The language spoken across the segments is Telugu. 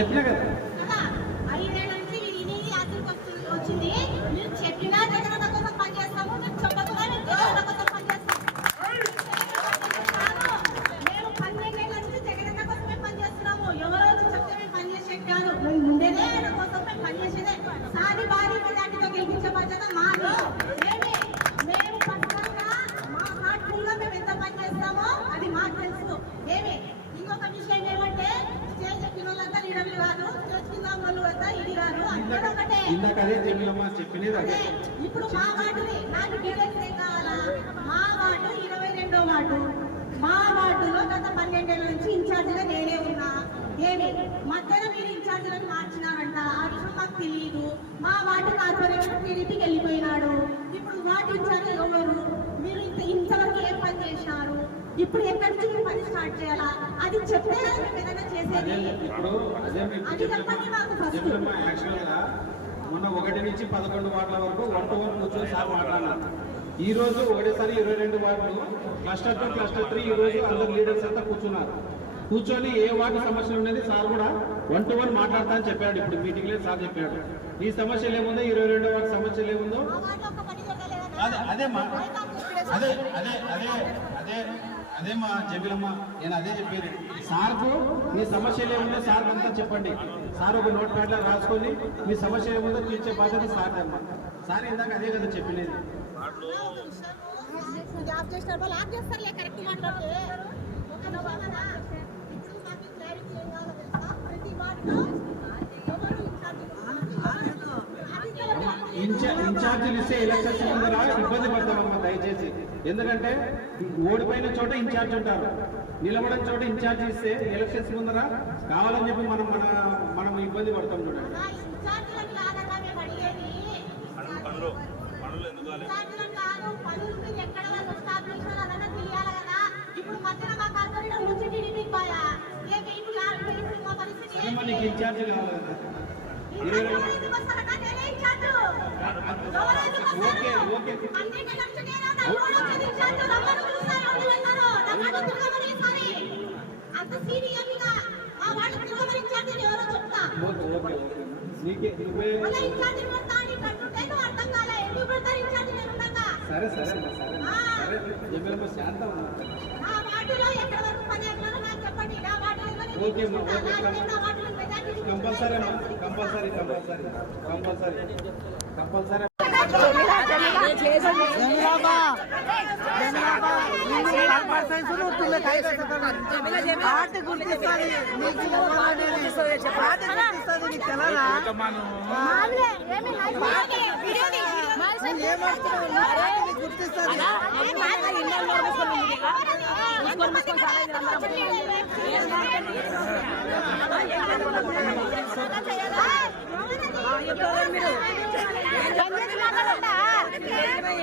చెప్పినా కదా వచ్చింది. మీరు చెప్పినా జగనన్న కోసం పనిచేస్తాము, మీరు చెప్పకుండా మేము జగనన్న కోసం పనిచేస్తాము. మేము 12 ఏళ్ళ నుంచి జగనన్న కోసమే పనిచేస్తున్నాము. ఎవరో చెప్తే మేము పనిచేసేది కాదు, మేము ఉండేదే ఆయన కోసం, మేము పనిచేసేదే. సాది భారీ మెజార్టీతో గెలిపించే బాధ్యత మాది. మేము పర్సనల్గా మా హార్ట్ఫుల్ గా మేము ఎంత పనిచేస్తామో అది మాకు తెలుసు. ఇంకొక విషయం ఏమంటే స్టేజ్ ఎక్కిన వాళ్ళంతా లీడర్లు కాదు, స్టేజ్ కింద వాళ్ళు అంతా ఇది కాదు, అందరూ ఒకటే. ఇప్పుడు మా వార్డుని నాకు డీటెయిల్స్ ఏం కావాలా? మా వార్డు 22వ వార్డు. మా వార్డులో గత 12 ఏళ్ళ నుంచి ఇన్ఛార్జిగా నేనే ఉన్నా. మధ్యాహ్నం మీరు ఇన్ఛార్జీలను మార్చినారంట, ఆ విషయం మాకు తెలియదు. మా వార్డు కార్పొరేషన్ టీడీపీకి వెళ్ళిపోయినాడు. ఇప్పుడు వార్డు ఇన్ఛార్జ్ ఎవరు? మీరు ఇంతవరకు ఏం పని చేసినారు? ఇప్పుడు ఎక్కడి నుంచి మీరు పని స్టార్ట్ చేయాలా? అది చెప్తే మేము ఏదైనా చేసేది. అది చెప్పండి మాకు ఫస్ట్. మొన్న 1 నుంచి 11 వార్డుల వరకు 1 to 1 కూర్చొని సార్ మాట్లాడినారు. ఈ రోజు ఒకటేసారి 22 వార్డులు క్లస్టర్ 2 క్లస్టర్ 3 ఈ రోజు అందరు లీడర్స్ అంతా కూర్చున్నారు. కూర్చొని ఏ వార్డు సమస్యలు ఉండేది సార్ కూడా 1 to 1 మాట్లాడతా అని చెప్పాడు. ఇప్పుడు మీటింగ్ లో సార్ చెప్పాడు ఈ సమస్యలు ఏముందో 22 వార్డు సమస్యలు ఏముందో అదే మా జబిలమ్మ నేను అదే చెప్పేది సార్కు. మీ సమస్యలు ఏముందో సార్ అంతా చెప్పండి. సార్ ఒక నోట్ ప్యాడ్లో రాసుకొని మీ సమస్య ఏముందో తీర్చే బాధ్యత సార్ అమ్మ. సార్ ఇందాక అదే కదా చెప్పలేదు. ఇన్ఛార్జీలు ఇస్తే ఎలక్షన్స్ ముందర ఇబ్బంది పడతామమ్మా దయచేసి. ఎందుకంటే ఓడిపోయిన చోట ఇన్ఛార్జ్ ఉంటారు, నిలబడిన చోట ఇన్ఛార్జ్ ఇస్తే ఎలక్షన్స్ ముందర కావాలని చెప్పి మనం ఇబ్బంది పడతాం. చూడండి నీకు ఇన్ఛార్జ్ కావాలి కదా. సరే సరే సరే శాంతం okay compulsory compulsory compulsory compulsory compulsory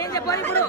ఏం చెప్పాలి ఇప్పుడు